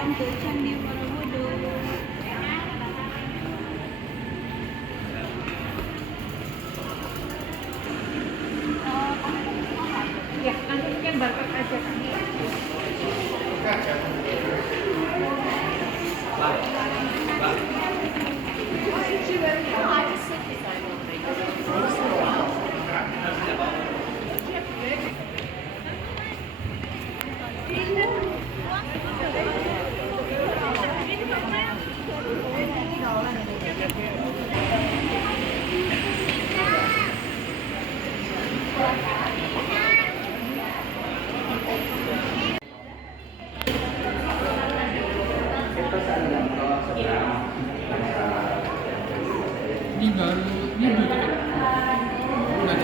datang ke Candi Borobudur. Ya, nanti scan barcode aja kan. Ini baru ini baru udah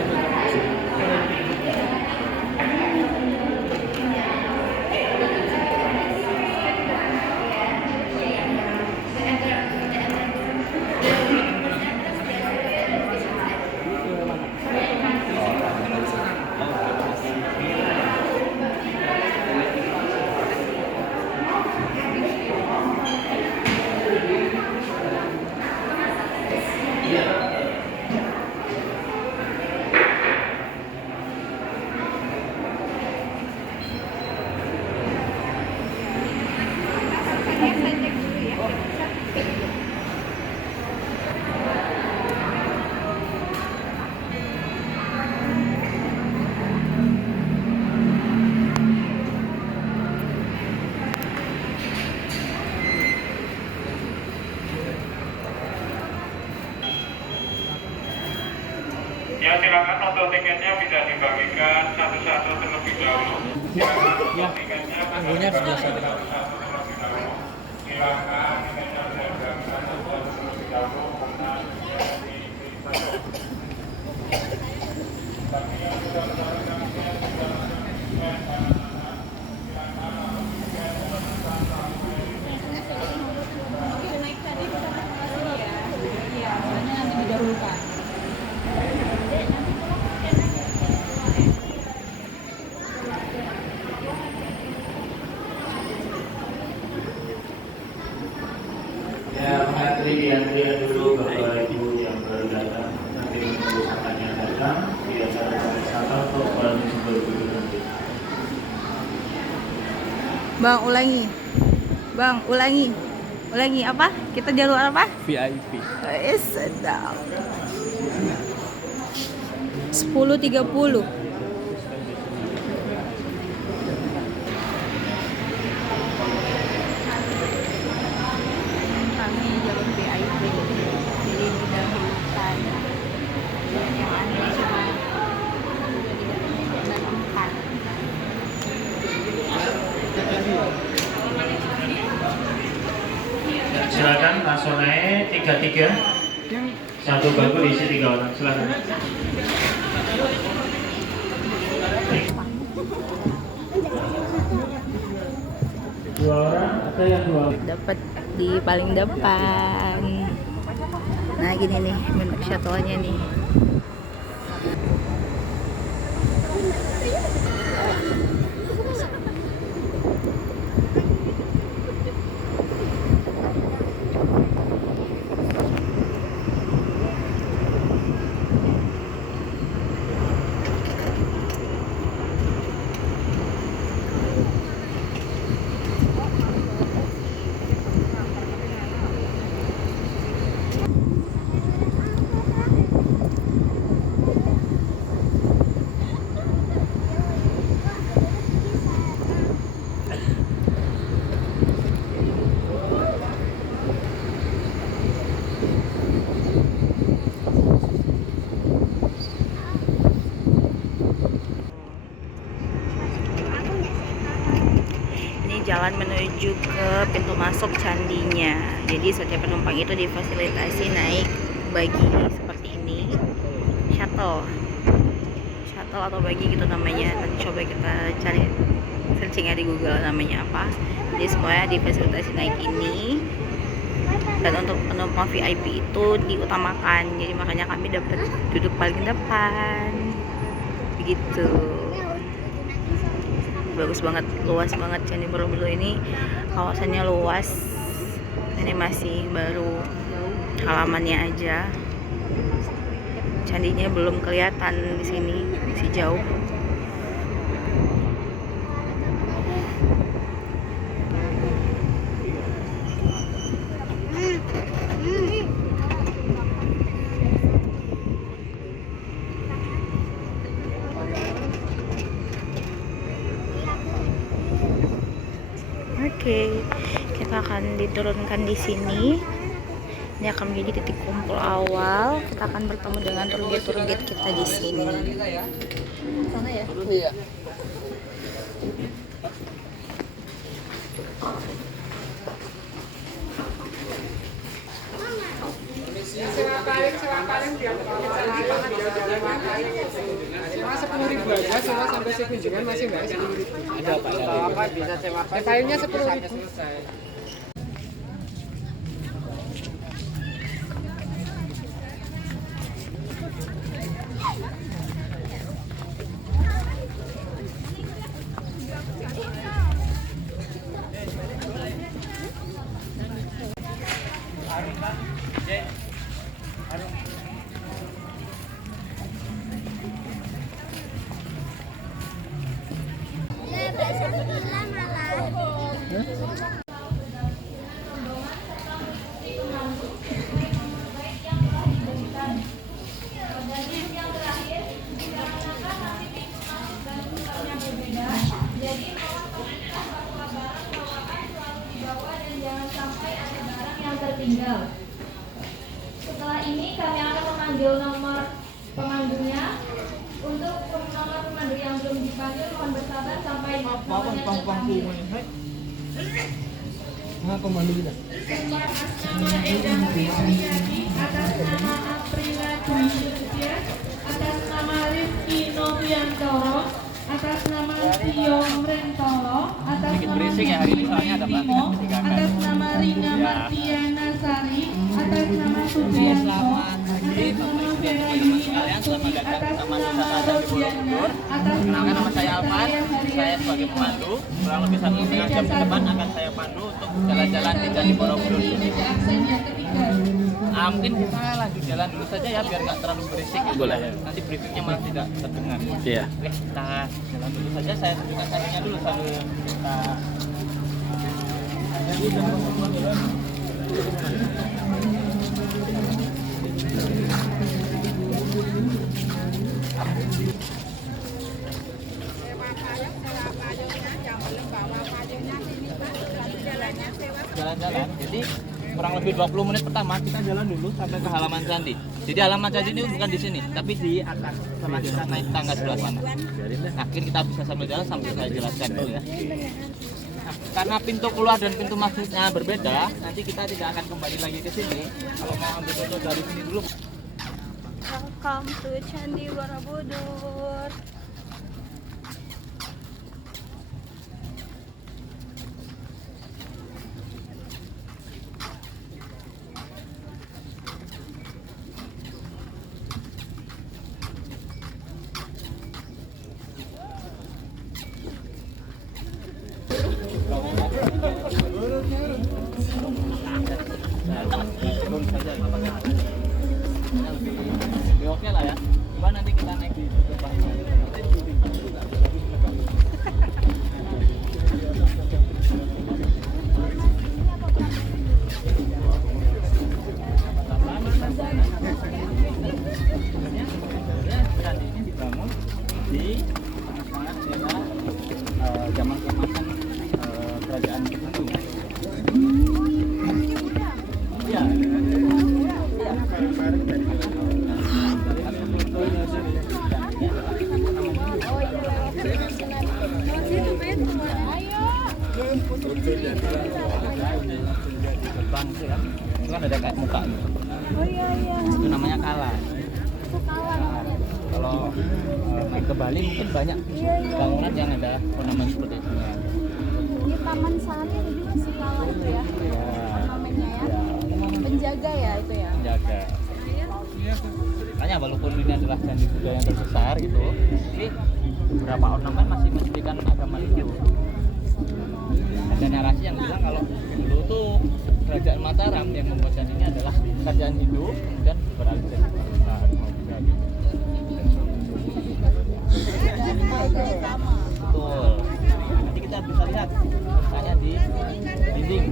Ya, silakan untuk tiketnya bisa dibagikan satu-satu terlebih dahulu. Silakan untuk tiketnya bisa dibagikan satu-satu terlebih dahulu. Silakan tiketnya bisa dibagikan satu-satu terlebih dahulu. Kemudian masuk. Bagi yang sudah mendapatkan tiket, silakan tiket silakan untuk tiket Oke, naik tadi kita masuk ya. Iya, soalnya nanti didahulukan. Ya, mengantri di antrian dulu Bapak Ibu yang baru datang. Nanti menunggu sampainya datang. Biar cara wisata untuk orang sumber dulu nanti. Bang, ulangi. Bang, ulangi. Ulangi apa? Kita jalur apa? VIP. Sedap. 10.30. Kami jalur VIP. Jadi didahulukan. Yang aneh cuma tidak empat. Silakan langsung naik 33. Satu bangku diisi 3 orang. Silakan. Dua orang, ada yang dua. Dapat di paling depan. Nah, gini nih bentuk shuttle-nya nih. Jalan menuju ke pintu masuk candinya. Jadi setiap penumpang itu difasilitasi naik bagi seperti ini, shuttle atau bagi gitu namanya. Nanti coba kita cari searching di Google namanya apa. Jadi semuanya difasilitasi naik ini. Dan untuk penumpang VIP itu diutamakan. Jadi makanya kami dapat duduk paling depan. Begitu. bagus banget, luas banget. Candi Borobudur ini kawasannya luas. Ini masih baru halamannya aja. Candinya belum kelihatan di sini, masih jauh. Oke, kita akan diturunkan di sini. Ini akan menjadi titik kumpul awal. Kita akan bertemu dengan turget-turget kita di sini. Sana ya? Iya. Sewa 10.000 aja, sewa sampai sekunjungan masih nggak 10.000. Ada apa bisa sewa filenya 10.000 selesai. Tertinggal. Setelah ini kami akan memanggil nomor pemandunya. Untuk nomor pemandu yang belum dipanggil mohon bersabar sampai nomornya terpanggil. Pemandu kita. Atas nama Endang Fitriani, atas nama Aprila Dwi Yudhya, atas nama Rifki Noviantoro, atas nama Tio Mrentolo, atas nama Bimo, atas nama Rina Martiana Sari, atas nama Sugianto, atas nama Vera Yuni Astuti, atas nama Rodiana, atas nama saya Alvan, saya sebagai pemandu. Kurang lebih 1,5 jam ke depan akan saya pandu untuk jalan-jalan di Candi Borobudur. Mungkin kita lanjut jalan dulu saja ya biar nggak terlalu berisik. Boleh. Nanti briefingnya malah tidak terdengar. Iya. Oke, kita jalan dulu saja. Saya tunjukkan candinya dulu sambil kita. Jalan-jalan. Jadi kurang lebih 20 menit pertama kita jalan dulu sampai ke halaman candi. Jadi halaman candi ini bukan di sini, tapi di atas. Setelah kita naik tangga sebelah sana. Akhir kita bisa sambil jalan sambil saya jelaskan dulu ya. Nah, karena pintu keluar dan pintu masuknya berbeda, nanti kita tidak akan kembali lagi ke sini. Kalau mau ambil foto dari sini dulu. Welcome to Candi Borobudur. Oke lah ya. Coba nanti kita naik di depan. Candi ini dibangun di tengah-tengah era zaman keemasan kerajaan Hindu. Iya. Depan sih ya. Itu kan ada kayak muka. Oh iya. Itu namanya kala. Kalau main ke Bali mungkin banyak bangunan yang ada ornamen seperti itu. Ini Taman Sari juga Sekala itu ya. Ornamennya ya. Penjaga ya itu ya. Penjaga. Makanya walaupun ini adalah candi Buddha yang terbesar gitu, tapi beberapa ornamen masih menunjukkan agama Hindu. Ada narasi yang bilang kalau dulu tuh kerajaan Mataram yang membuat candi ini adalah kerajaan Hindu, kemudian beralih jadi Buddha. Betul. Nanti kita bisa lihat misalnya di dinding.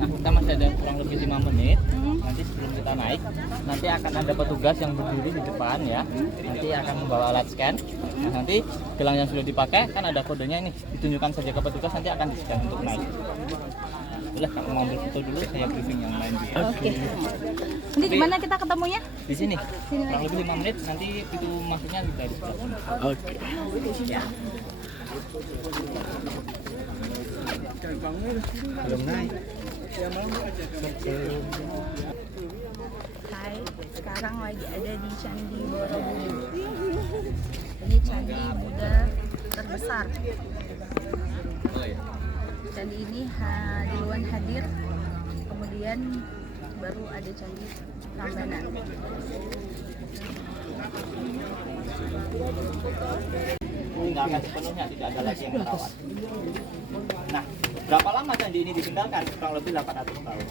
Nah, kita masih ada kurang lebih 5 menit. Nanti sebelum kita naik, nanti akan ada petugas yang berdiri di depan ya. Nanti akan membawa alat scan. Nah, nanti gelang yang sudah dipakai kan ada kodenya ini. Ditunjukkan saja ke petugas, nanti akan di-scan untuk naik. Boleh kalau mau ambil foto dulu, saya briefing yang lain dulu. Oke. Nanti di mana kita ketemunya? Di sini. Kurang lebih 5 menit, nanti pintu masuknya di sebelah sini. Oke. Belum naik. Hai, sekarang lagi ada di Candi Borobudur. Ini candi Buddha terbesar. Candi ini duluan hadir, kemudian baru ada candi Prambanan. Tidak akan sepenuhnya, tidak ada lagi yang merawat. Nah, berapa lama candi ini ditinggalkan? Kurang lebih 800 tahun.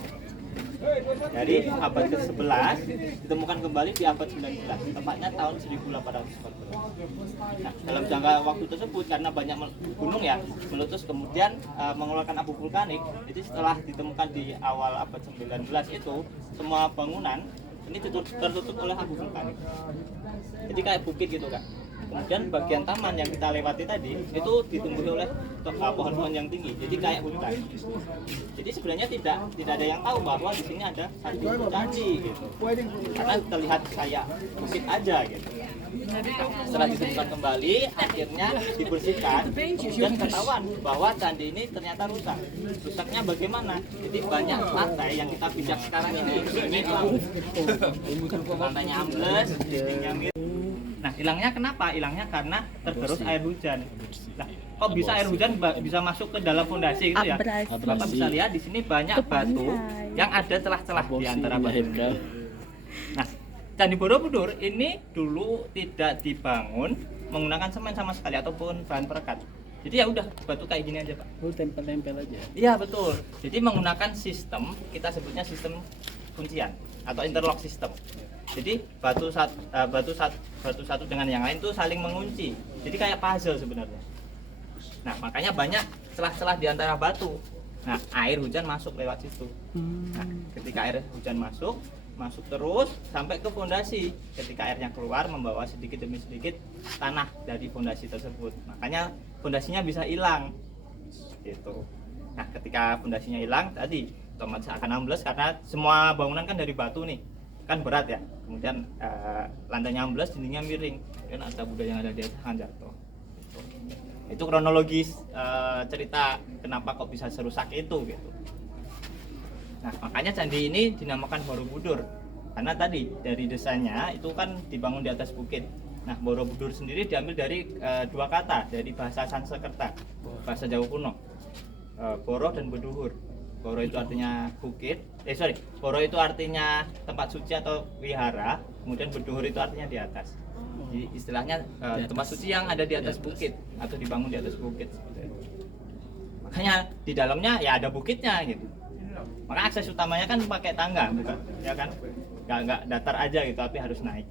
Dari abad ke-11 ditemukan kembali di abad 19, tepatnya tahun 1840. Nah, dalam jangka waktu tersebut karena banyak gunung ya meletus kemudian mengeluarkan abu vulkanik, jadi setelah ditemukan di awal abad 19 itu semua bangunan ini tertutup oleh abu vulkanik. Jadi kayak bukit gitu kan. Kemudian bagian taman yang kita lewati tadi itu ditumbuhi oleh pohon-pohon yang tinggi, jadi kayak hutan. Jadi sebenarnya tidak ada yang tahu bahwa di sini ada satu candi gitu, karena terlihat kayak bukit aja gitu. Setelah ditemukan kembali, akhirnya dibersihkan dan ketahuan bahwa candi ini ternyata rusak. Rusaknya bagaimana? Jadi banyak lantai yang kita pijak sekarang ini lantainya ambles, dindingnya miring. Nah, hilangnya kenapa? Hilangnya karena tergerus air hujan. Nah, kok bisa air hujan bisa masuk ke dalam fondasi gitu ya? Bapak bisa lihat di sini banyak batu yang ada celah-celah di antara batu. Nah, Candi Borobudur ini dulu tidak dibangun menggunakan semen sama sekali ataupun bahan perekat. Jadi ya udah batu kayak gini aja, Pak. Oh, tempel-tempel aja. Iya, betul. Jadi menggunakan sistem, kita sebutnya sistem kuncian atau interlock system. Jadi batu satu dengan yang lain itu saling mengunci. Jadi kayak puzzle sebenarnya. Nah, makanya banyak celah-celah di antara batu. Nah, air hujan masuk lewat situ. Nah, ketika air hujan masuk terus sampai ke fondasi. Ketika airnya keluar membawa sedikit demi sedikit tanah dari fondasi tersebut. Makanya fondasinya bisa hilang. Gitu. Nah, ketika fondasinya hilang tadi otomatis akan ambles karena semua bangunan kan dari batu nih. Kan berat ya, kemudian lantainya ambles, dindingnya miring, dan ada Buddha yang ada di atas akan jatuh. Itu kronologis cerita kenapa kok bisa serusak itu gitu. Nah, makanya candi ini dinamakan Borobudur karena tadi dari desainnya itu kan dibangun di atas bukit. Nah, Borobudur sendiri diambil dari dua kata dari bahasa Sanskerta, bahasa Jawa kuno, Boro dan Beduhur. Boro itu artinya bukit, Boro itu artinya tempat suci atau wihara, kemudian Beduhur itu artinya di atas. Jadi istilahnya tempat suci yang ada di atas bukit atau dibangun di atas bukit. Makanya di dalamnya ya ada bukitnya gitu. Maka akses utamanya kan pakai tangga, bukan? Ya kan? Nggak datar aja gitu, tapi harus naik.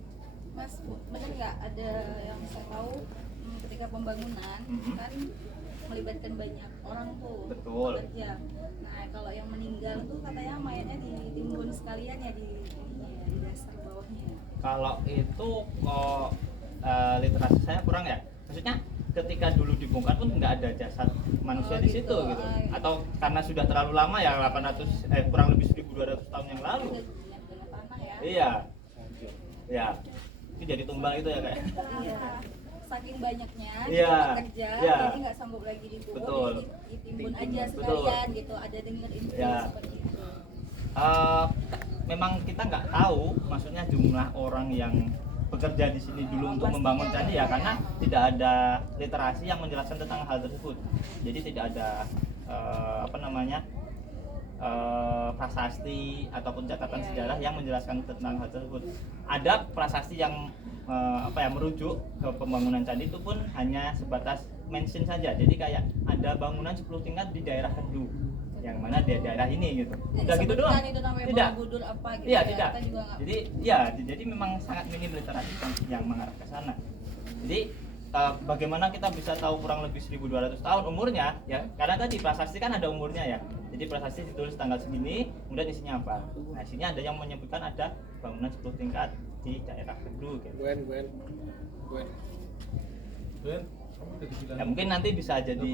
Mas, benar nggak ada yang saya tahu ketika pembangunan kan melibatkan banyak orang tuh bekerja. Nah, kalau yang meninggal tuh katanya mayatnya ditimbun sekalian ya di dasar bawahnya. Kalau itu kok literasi saya kurang ya. Maksudnya ketika dulu dibongkar pun nggak ada jasad manusia di situ gitu. Atau karena sudah terlalu lama ya kurang lebih 1200 tahun yang lalu. Dengan tanah ya. Iya. Ya. Itu jadi tumbal itu ya kayak. Iya. Saking banyaknya kerja, jadi nggak sanggup lagi dikubur, betul. Ditimbun aja sekalian gitu. Ada dengar info seperti itu. Memang kita nggak tahu, maksudnya jumlah orang yang bekerja di sini dulu untuk membangun candi ya, karena tidak ada literasi yang menjelaskan tentang hal tersebut. Jadi tidak ada prasasti ataupun catatan sejarah yang menjelaskan tentang hal tersebut. Ada prasasti yang merujuk ke pembangunan candi itu pun hanya sebatas mention saja. Jadi kayak ada bangunan 10 tingkat di daerah Kedu, yang mana di daerah ini gitu. Udah gitu doang. Tidak. Apa, gitu Iya, ya. tidak. Kita juga nggak Jadi memang sangat minim literasi yang mengarah ke sana. Jadi bagaimana kita bisa tahu kurang lebih 1200 tahun umurnya ya, karena tadi prasasti kan ada umurnya ya. Jadi prasasti ditulis tanggal segini, kemudian isinya apa. Nah, isinya ada yang menyebutkan ada bangunan 10 tingkat di daerah Kedu gitu. Ya, mungkin nanti bisa jadi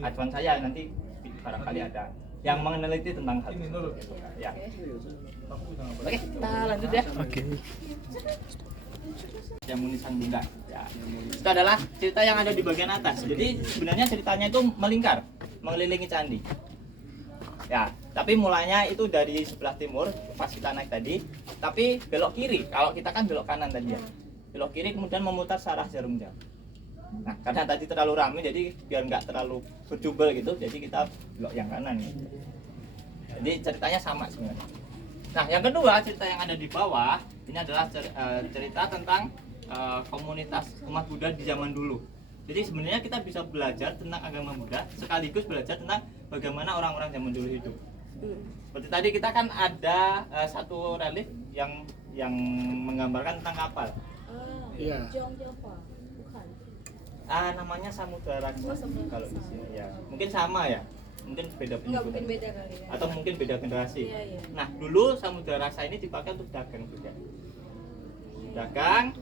acuan saya, nanti barangkali ada yang meneliti tentang hal tersebut gitu, ya. Oke, kita lanjut ya. Jamuni Sang Bunda. Ya. Itu adalah cerita yang ada di bagian atas. Jadi sebenarnya ceritanya itu melingkar, mengelilingi candi. Ya, tapi mulanya itu dari sebelah timur pas kita naik tadi, tapi belok kiri. Kalau kita kan belok kanan tadi ya. Belok kiri kemudian memutar searah Jarum Jam. Nah, karena tadi terlalu ramai jadi biar nggak terlalu berjubel gitu, jadi kita belok yang kanan nih. Jadi ceritanya sama sebenarnya. Nah, yang kedua cerita yang ada di bawah ini adalah cerita tentang komunitas umat Buddha di zaman dulu. Jadi sebenarnya kita bisa belajar tentang agama Buddha sekaligus belajar tentang bagaimana orang-orang zaman dulu hidup. Seperti tadi kita kan ada satu relief yang menggambarkan tentang kapal. Iya. Jongjopa, bukan. Namanya Samudra Raksa kalau di sini ya. Mungkin sama ya. Mungkin beda Enggak, mungkin penyebutan. beda kali ya. Atau mungkin beda generasi. Iya, iya. Nah, dulu Samudra Raksa ini dipakai untuk dagang juga. Dagang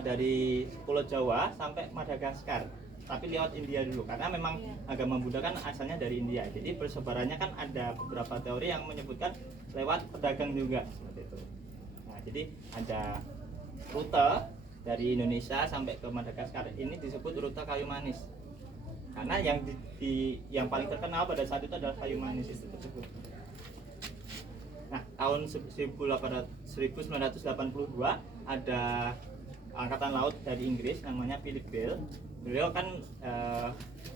dari Pulau Jawa sampai Madagaskar, tapi lewat India dulu karena memang agama Buddha kan asalnya dari India. Jadi persebarannya kan ada beberapa teori yang menyebutkan lewat pedagang juga seperti itu. Nah, jadi ada rute dari Indonesia sampai ke Madagaskar ini disebut rute kayu manis. Karena yang paling terkenal pada saat itu adalah kayu manis itu tersebut. Nah, tahun 1982 ada angkatan laut dari Inggris namanya Philip Bell. Beliau kan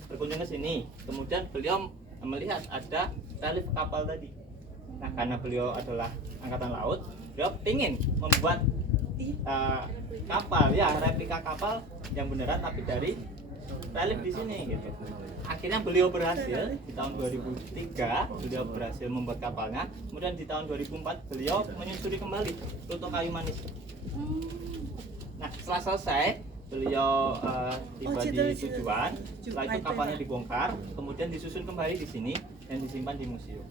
berkunjung ke sini. Kemudian beliau melihat ada relief kapal tadi. Nah, karena beliau adalah angkatan laut, beliau ingin membuat kapal ya, replika kapal yang beneran tapi dari relief di sini gitu. Akhirnya beliau berhasil di tahun 2003 beliau berhasil membuat kapalnya. Kemudian di tahun 2004 beliau menyusuri kembali rute kayu manis. Nah, setelah selesai beliau tiba di tujuan. Setelah itu kapalnya dibongkar, kemudian disusun kembali di sini dan disimpan di museum.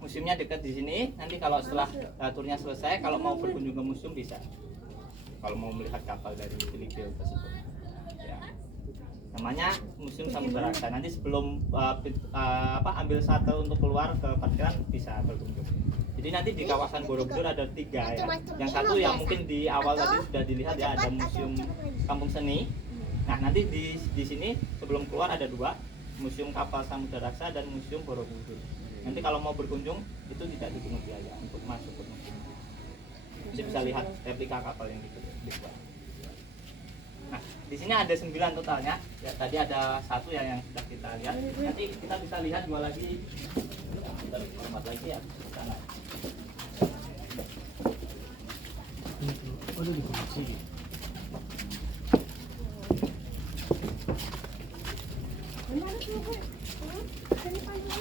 Museumnya dekat di sini. Nanti kalau setelah turnya selesai, kalau mau berkunjung ke museum bisa. Kalau mau melihat kapal dari Philip Bell tersebut. Ya. Namanya Museum Samudra Raksa. Nanti sebelum ambil shuttle untuk keluar ke parkiran bisa berkunjung. Jadi nanti di kawasan Borobudur ada 3 ya. Yang satu yang mungkin di awal tadi sudah dilihat ya, ada Museum Kampung Seni. Nah, nanti di sini sebelum keluar ada 2, Museum Kapal Samudra Raksa dan Museum Borobudur. Nanti kalau mau berkunjung itu tidak dipungut biaya untuk masuk ke museum. Jadi bisa lihat replika kapal yang dibuat. Nah, di sini ada 9 totalnya. Ya, tadi ada 1 yang sudah kita lihat. Nanti kita bisa lihat 2 lagi. Kita lihat lagi ya di sana.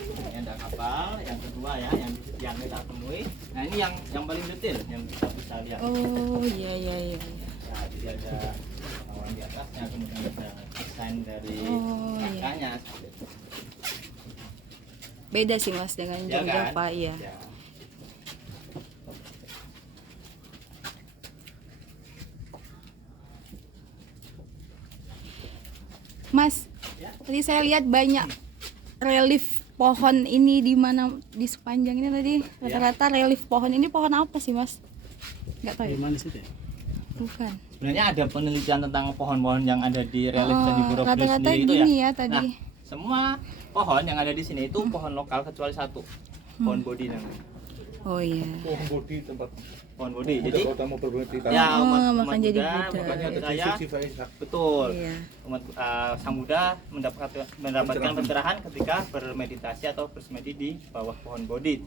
Ini ada kapal, yang kedua ya, yang kita temui. Nah, ini yang paling detail yang kita bisa lihat. Oh, iya. Ya, jadi ada awan di atasnya, kemudian ada desain dari kakaknya. Beda sih Mas dengan Ya kan? Jogja, iya. Ya. Mas, tadi saya lihat banyak relief pohon ini di mana di sepanjang ini tadi. Rata-rata relief pohon ini pohon apa sih Mas? Nggak tahu. Gimana sih? Bukan. Sebenarnya ada penelitian tentang pohon-pohon yang ada di relief Candi Borobudur rata-rata sendiri itu gini ya. ya tadi. Nah, semua pohon yang ada di sini itu pohon lokal kecuali 1, pohon bodi namanya. Oh iya. pohon Bodhi tempat pohon Bodhi. Buddha Jadi Gautama bermeditasi. ya umat makan jadi Buddha, Buddha. makanya Ada saya Suci Vaisak. betul. Iya. Umat Sang Buddha mendapatkan pencerahan ketika bermeditasi atau bersemedi di bawah pohon Bodhi.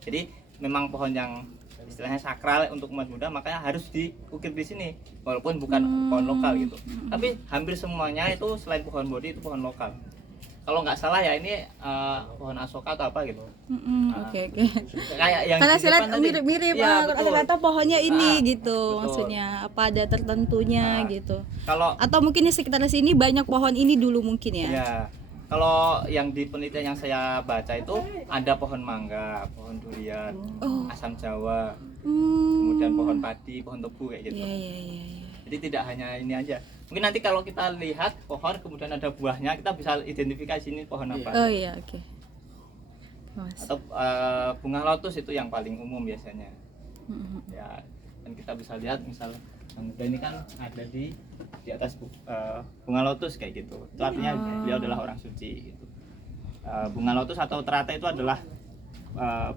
Jadi memang pohon yang istilahnya sakral untuk umat Buddha, makanya harus diukir di sini walaupun bukan pohon lokal gitu. Tapi hampir semuanya itu selain pohon Bodhi itu pohon lokal. Kalau nggak salah ya ini pohon Asoka atau apa gitu. Oke. Kayak yang Karena di saya lihat depan tadi. mirip-mirip, Iya, betul. kata-kata pohonnya ini gitu, betul. maksudnya apa ada tertentunya gitu. Kalau Atau mungkin di sekitar sini banyak pohon ini dulu mungkin ya. ya, kalau yang di penelitian yang saya baca itu ada pohon mangga, pohon durian, asam Jawa, kemudian pohon padi, pohon tebu kayak gitu. Iya. Jadi tidak hanya ini aja. Mungkin nanti kalau kita lihat pohon kemudian ada buahnya, kita bisa identifikasi ini pohon apa. Oh iya, oke. Mas. Atau bunga lotus itu yang paling umum biasanya. Ya, dan kita bisa lihat misal Sang Buddha ini kan ada di atas bunga lotus kayak gitu. Itu artinya beliau adalah orang suci gitu. Bunga lotus atau teratai itu adalah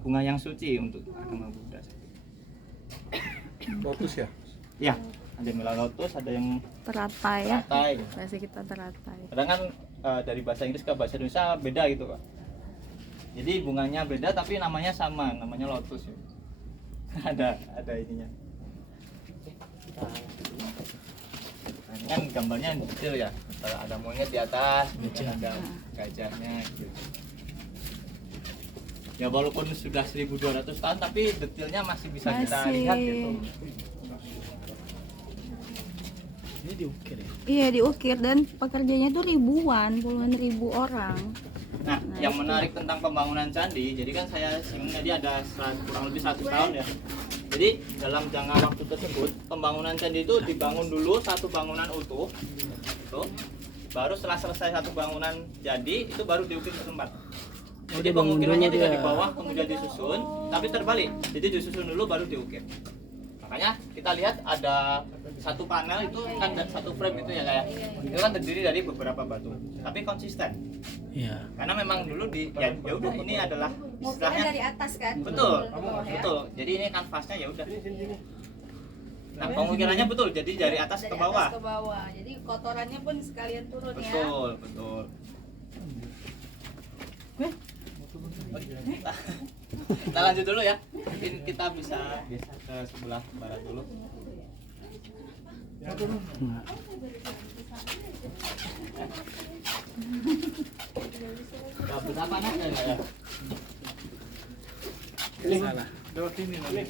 bunga yang suci untuk agama Buddha. Lotus ya. Ya, ada yang bilang lotus, ada yang Teratai ya. teratai. Bahasa kita teratai. Kadang kan dari bahasa Inggris ke bahasa Indonesia beda gitu Pak. Jadi bunganya beda tapi namanya sama, namanya lotus ya. ada ininya. Nah, ini kan gambarnya detail ya. Ada monyet di atas, kemudian ada gajahnya gitu. Ya walaupun sudah 1200 tahun tapi detailnya masih bisa kita lihat gitu. Ini diukir ya. Iya diukir dan pekerjanya tuh ribuan, puluhan ribu orang. Nah, yang menarik tentang pembangunan candi, jadi kan saya singgung tadi ada kurang lebih 100 tahun ya. Jadi dalam jangka waktu tersebut pembangunan candi itu dibangun dulu satu bangunan utuh, itu baru setelah selesai satu bangunan jadi itu baru diukir ke tempat. Jadi pengukirannya tidak di bawah kemudian disusun, tapi terbalik. Jadi disusun dulu baru diukir. Makanya kita lihat ada satu panel itu kan satu frame itu ya kayak itu kan terdiri dari beberapa batu, tapi konsisten. Iya. Karena memang dulu ya udah ini adalah istilahnya dari atas kan? betul, Ke bawah ya? betul. Jadi ini kanvasnya ya udah. Nah pengukirannya betul, jadi dari atas Dari ke bawah. atas ke bawah. Jadi kotorannya pun sekalian turun ya. Betul, betul. Kita lanjut dulu ya. Mungkin kita bisa geser ke sebelah barat dulu. Kabut apa nak ya? Ini salah. Lewat sini nanti.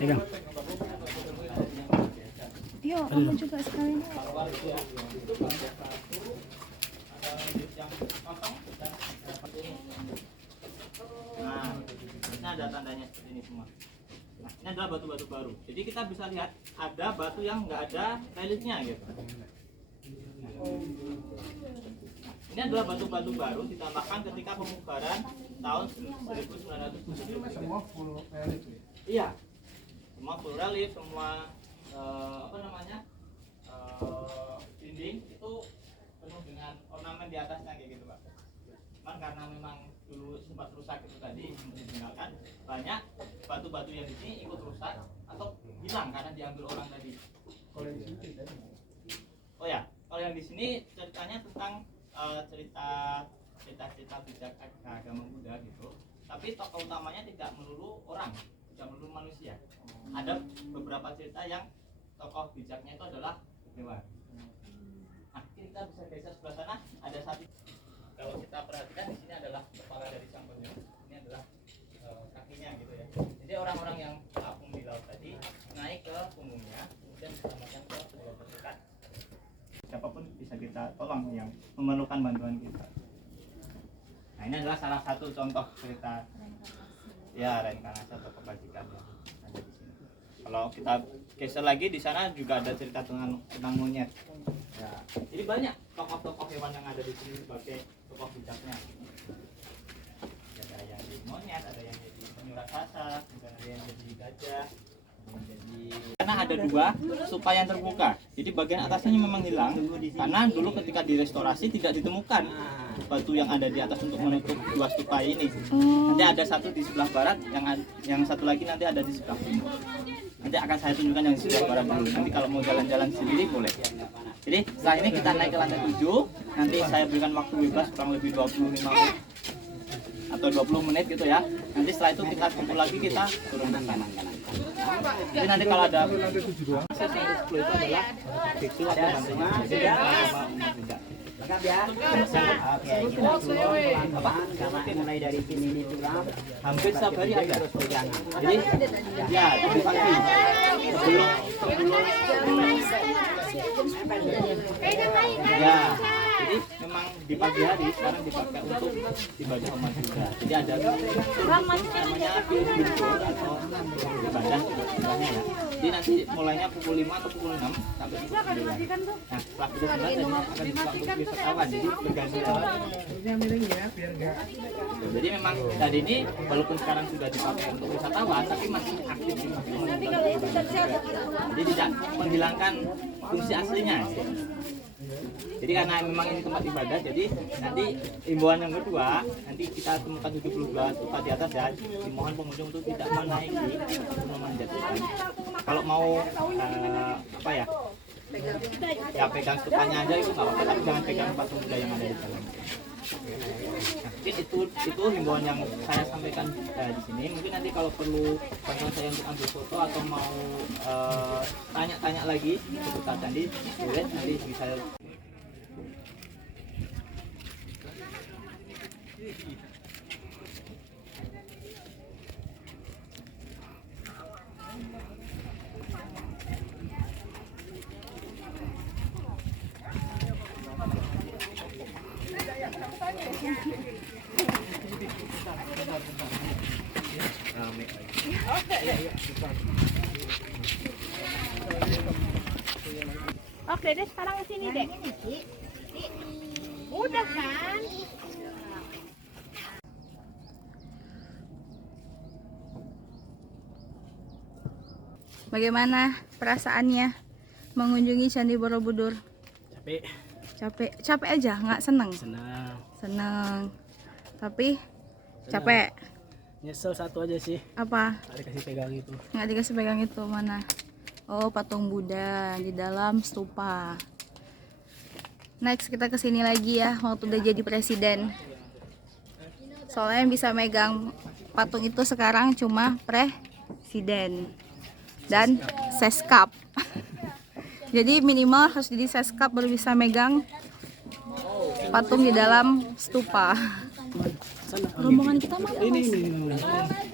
Pegang. Yuk, kamu juga sekalian. Nah, ini ada tandanya seperti ini semua. Nah, ini adalah batu-batu baru. Jadi kita bisa lihat ada batu yang nggak ada reliefnya gitu. Ini adalah batu-batu baru ditambahkan ketika pemubaran tahun 1970. Semua full relief. Iya, semua full relief, semua dinding itu penuh dengan ornamen di atasnya kayak gitu Pak. Cuman karena memang dulu sempat rusak itu tadi ditinggalkan, banyak batu-batu yang di sini ikut rusak atau hilang karena diambil orang tadi. Oh ya, kalau yang di sini ceritanya tentang cerita bijak agama Buddha gitu. Tapi tokoh utamanya tidak melulu orang, tidak melulu manusia. Ada beberapa cerita yang tokoh bijaknya itu adalah hewan. Nah, kita bisa geser sebelah sana, ada sapi. Kalau kita perhatikan di sini adalah kepala dari sang penyu, ini adalah kakinya gitu ya. Jadi orang-orang yang apung di laut tadi naik ke punggungnya, kemudian diselamatkan ke pulau terdekat. Siapapun bisa kita tolong yang memerlukan bantuan kita. Nah, ini adalah salah satu contoh cerita ya reinkarnasi atau kebajikan yang ada di sini. Kalau kita geser lagi di sana juga ada cerita tentang monyet. Ya, jadi banyak tokoh-tokoh hewan yang ada di sini sebagai tokoh bijaknya. Ada yang jadi monyet, ada yang jadi penyu raksasa, ada yang jadi gajah, karena ada dua stupa yang terbuka. Jadi bagian atasnya memang hilang karena dulu ketika direstorasi tidak ditemukan batu yang ada di atas untuk menutup dua stupa ini. Nanti ada satu di sebelah barat, yang satu lagi nanti ada di sebelah timur. Nanti akan saya tunjukkan yang di sebelah barat dulu. Nanti kalau mau jalan-jalan sendiri boleh. Jadi setelah ini kita naik ke lantai 7. Nanti saya berikan waktu bebas kurang lebih 25 menit atau 20 menit gitu ya. Nanti setelah itu kita kumpul lagi, kita turun ke sana. Jadi nanti kalau ada akses yang ke 10 itu adalah biksu atau bantunya. Jadi Lengkap ya? Oke, kita mulai dari sini tulang. hampir setiap hari ada. Jadi ya dari pagi ya. Jadi memang di pagi hari sekarang dipakai untuk ibadah umat juga. Jadi ada namanya biksu atau ibadah istilahnya ya. Jadi nanti mulainya pukul 5 atau pukul 6 sampai pukul 9. Nah, setelah pukul 9 tadinya akan dibuka untuk wisatawan. Jadi berganti jadi memang tadi ini walaupun sekarang sudah dipakai untuk wisatawan, tapi masih aktif dipakai untuk ibadah. Jadi tidak menghilangkan fungsi aslinya. Jadi karena memang ini tempat ibadah, jadi nanti imbauan yang kedua, nanti kita temukan 72 stupa di atas ya. Dimohon pengunjung untuk tidak menaiki atau memanjatkan. Kalau mau apa ya? Ya pegang stupanya aja itu nggak apa-apa, tapi jangan pegang patung Buddha yang ada di dalam. Nah, itu himbauan yang saya sampaikan di sini. Mungkin nanti kalau perlu bantuan saya untuk ambil foto atau mau tanya-tanya lagi seputar candi, boleh nanti bisa. Oke deh, sekarang ke sini deh. Udah kan? Bagaimana perasaannya mengunjungi Candi Borobudur? Capek aja, nggak seneng? Seneng. Tapi capek. Nyesel satu aja sih. Apa? Nggak dikasih pegang itu. Nggak dikasih pegang itu mana? Oh, patung Buddha di dalam stupa. Next kita kesini lagi ya waktu udah jadi presiden. Soalnya yang bisa megang patung itu sekarang cuma presiden dan seskap. Jadi minimal harus jadi seskap baru bisa megang patung di dalam stupa. Rombongan kita mana? Ini.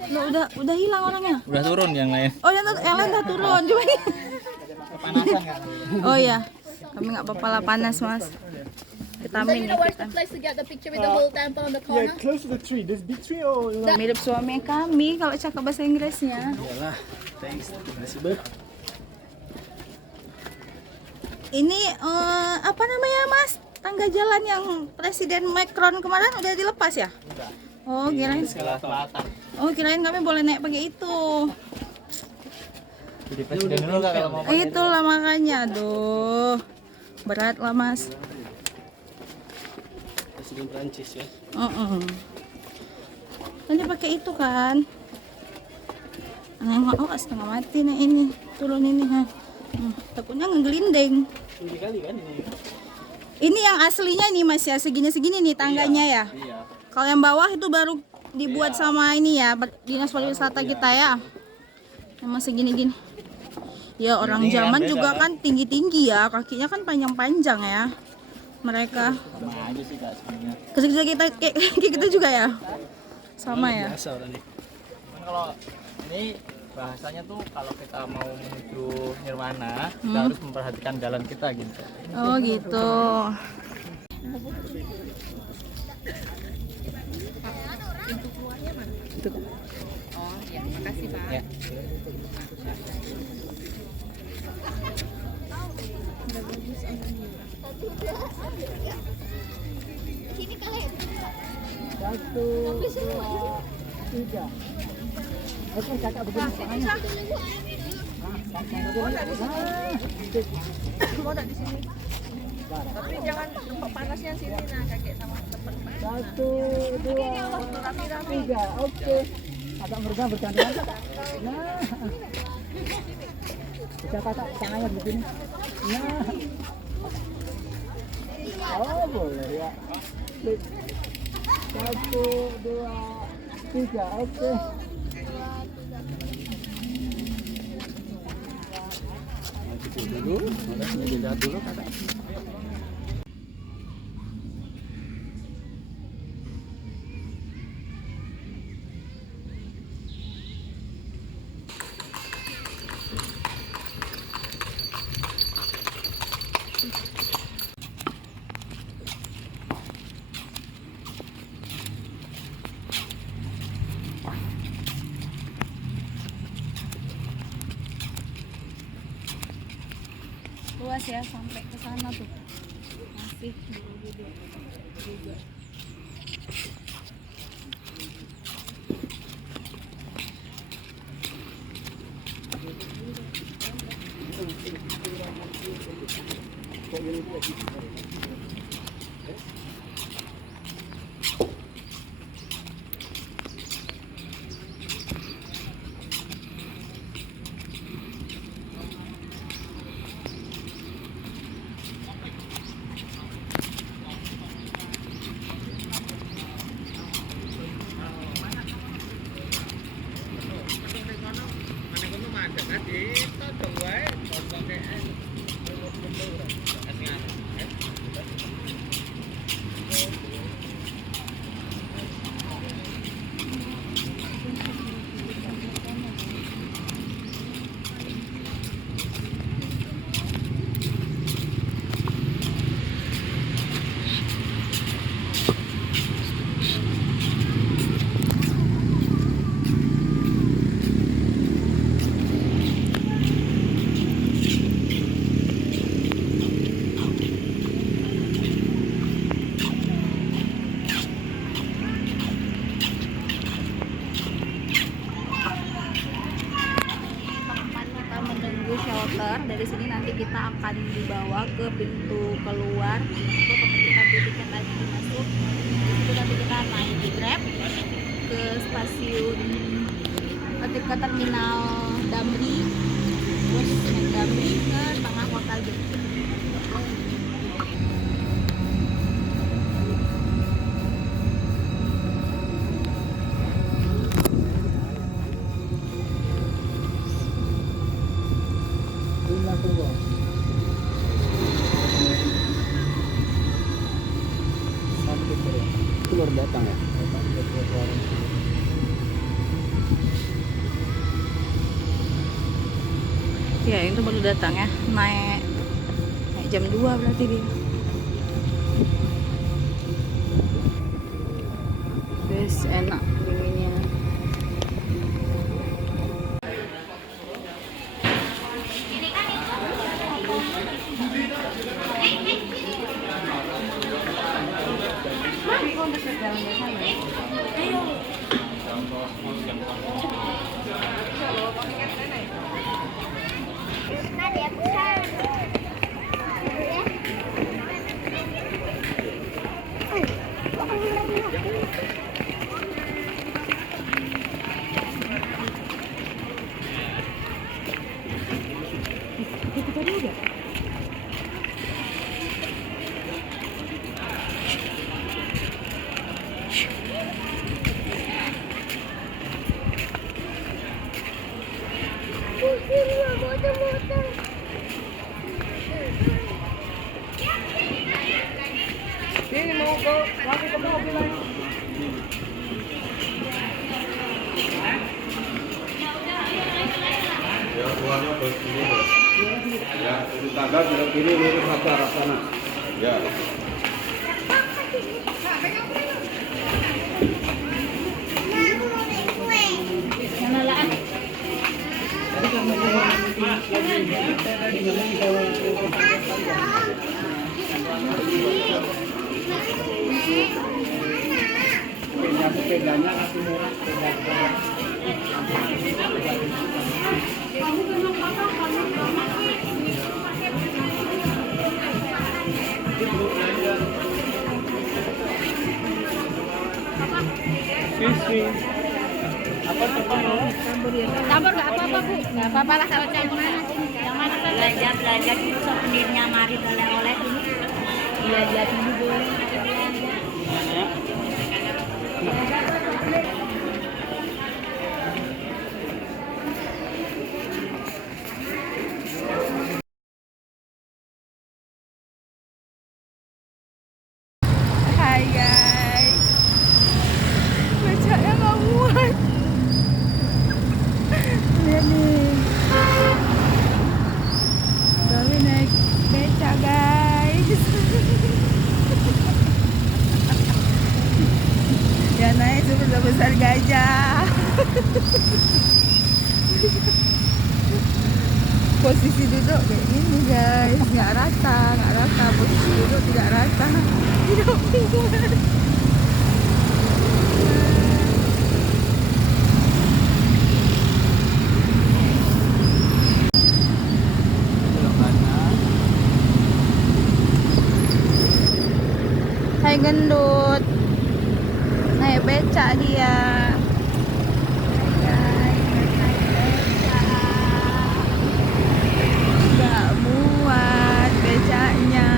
Loh, udah hilang orangnya. Udah turun yang lain. Oh, yang lain udah turun. Coba nih. Panasan kan? Oh ya, kami nggak apa-apa lah panas mas. Vitamin nih kita. Close to the tree. This big tree or Mirip suami kami kalau cakap bahasa Inggrisnya. iyalah. Thanks. Terima kasih, Bang. Ini apa namanya mas? Tangga jalan yang Presiden Macron kemarin udah dilepas ya? Oh kirain. Oh kirain kami boleh naik pakai itu. Jadi presiden dulu nggak kalau mau Itulah makanya, aduh berat lah mas. Presiden Prancis ya. Tadi pakai itu kan. Nengok setengah mati nih ini turun ini ha. Takutnya ngegelinding. Tinggi kali kan ini. Ini yang aslinya nih mas ya, segini-segini nih tangganya ya. Iya. Kalau yang bawah itu baru dibuat sama ini ya, Dinas Pariwisata kita ya. Emang segini-gini. Ya orang zaman juga kan tinggi-tinggi ya, kakinya kan panjang-panjang ya. Mereka. Sama aja sih kak sebenarnya. Kecil-kecil kayak kita juga ya. Sama ya. Biasa orang nih. Cuman kalau ini bahasanya tuh kalau kita mau menuju nirwana kita harus memperhatikan jalan kita gitu. Oh gitu. Oh ya, makasih Pak. Ya. Satu, dua, tiga. Oke, kakak begini. Mau tak di sini? Tapi jangan tempat panasnya sini nah kakek sama tempat panas. 1, 2, 3. Oke. Agak meregang bergantian Kak. Nah. Bisa Kakak tangannya begini. Nah. Oh, boleh ya. 1, 2, 3. Oke. Dulu, dilihat dulu Kakak. Luas ya sampai ke sana tuh. Masih Borobudur juga. Shelter dari sini nanti kita akan dibawa ke pintu keluar atau tempat kita beli tiket lagi masuk. Di situ nanti kita naik di Grab ke stasiun ke terminal Damri, terus naik Damri ke tengah kota gitu. Itu baru datang ya? Ya itu baru datang ya, naik jam 2 berarti dia. Wes enak dinginnya. Ini mau ke lagi ke mobil lagi. Ya, semuanya begini. Ya, itu tangga belok kiri lurus ke arah sana. Ya. Sepedanya masih murah. Campur nggak apa-apa Bu, nggak apa-apa lah kalau campur. Yang mana belajar dulu souvenirnya mari oleh-oleh ini. Belajar dulu boleh. Hai guys, becaknya nggak muat. Lihat nih, kami naik becak guys. Ya naik seperti besar gajah. Posisi duduk kayak gini guys, nggak rata. Posisi duduk tidak rata. Tidak muat. Hai gendut, naik becak dia. Guys, naik becak. Nggak muat becaknya.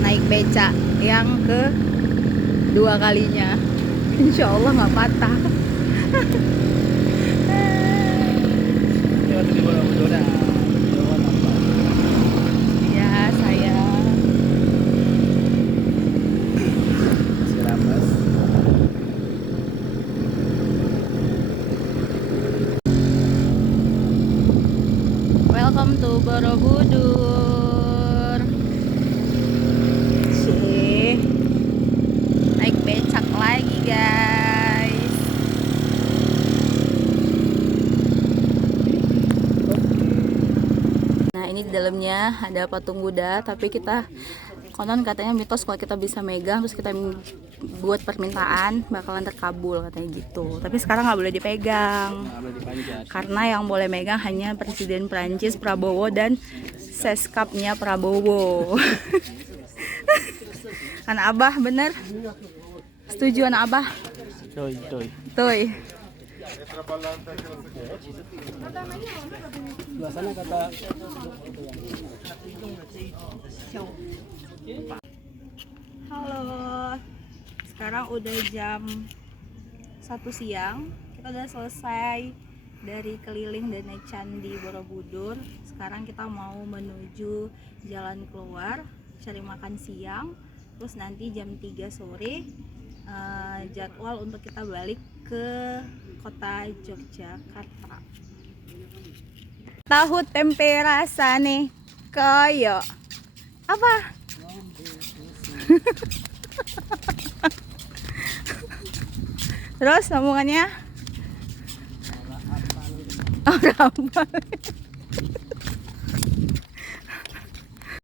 Naik becak yang kedua kalinya, insya Allah nggak patah. Ya sayang. Welcome to Borobudur. Cih, naik becak lagi guys. Nah ini di dalamnya ada patung Buddha, tapi kita konon katanya mitos kalau kita bisa megang terus kita buat permintaan bakalan terkabul katanya gitu. Tapi sekarang nggak boleh dipegang karena yang boleh megang hanya Presiden Prancis Prabowo dan seskapnya Prabowo. Anak Abah bener? Setuju anak Abah? Toy. Halo, sekarang udah jam 1 siang. Kita udah selesai dari keliling dan naik candi Borobudur. Sekarang kita mau menuju jalan keluar, cari makan siang. Terus nanti jam 3 sore jadwal untuk kita balik ke kota Yogyakarta. Tahu tempe rasane koyo apa? Terus sambungannya? Oh, rapal.